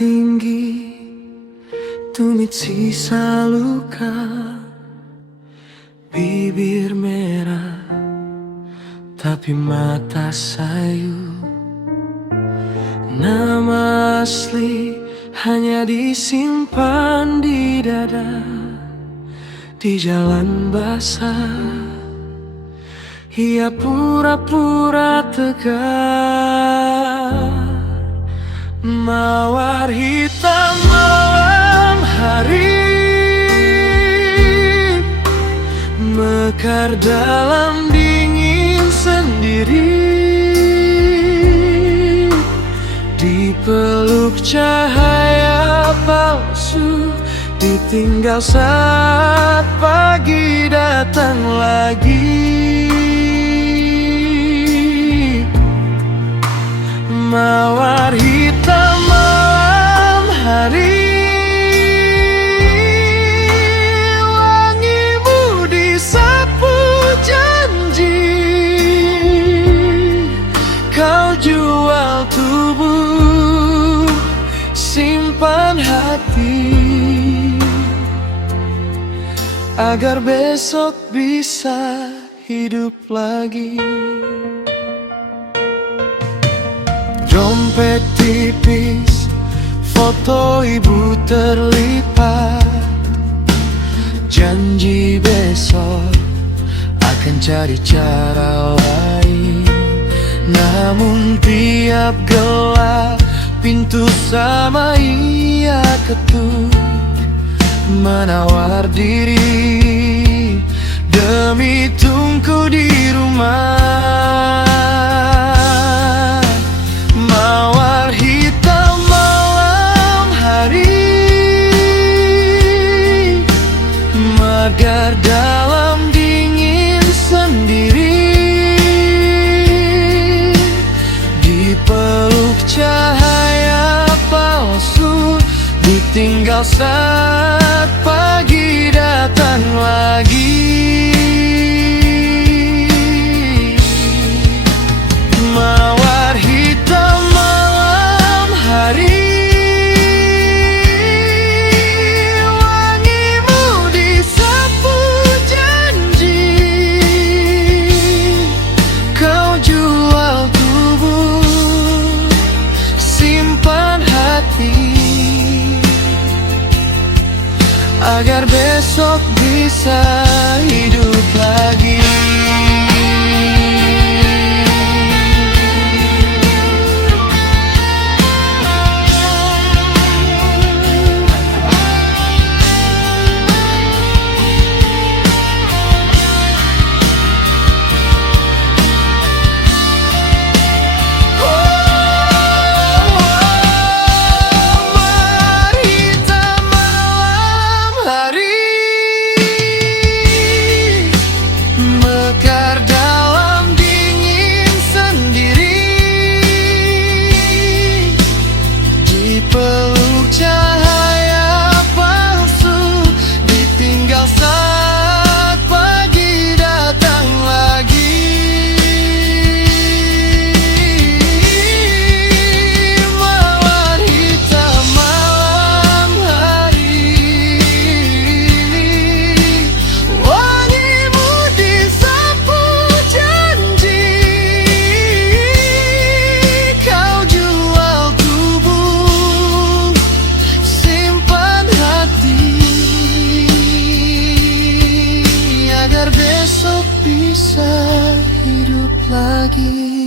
tinggi, tumit sisa luka, bibir merah, tapi mata sayu. Nama asli hanya disimpan di dada, di jalan basah. Ia pura-pura tegar, mawar hitam malam hari, mekar dalam dingin sendiri, dipeluk cahaya palsu, ditinggal saat pagi datang lagi. Mawar hitam malam hari, wangimu disapu janji. Kau jual tubuh, simpan hati, agar besok bisa hidup lagi. Dompet tipis, foto ibu terlipat, janji besok akan cari cara lain. Namun tiap gelap pintu sama ia ketuk, menawar diri demi tungku di rumah. Mawar hitam malam hari, mekar dalam dingin sendiri, dipeluk cahaya palsu, ditinggal saat pagi datang lagi. Mawar hitam malam hari, wangimu disapu janji. Kau jual tubuh, simpan hati, agar besok bisa hidup lagi. Peluk cahaya palsu, ditinggal saat pagi datang lagi. Mawar hitam malam hari, wangimu disapu janji. Kau jual tubuh, simpan hati, agar besok bisa hidup lagi.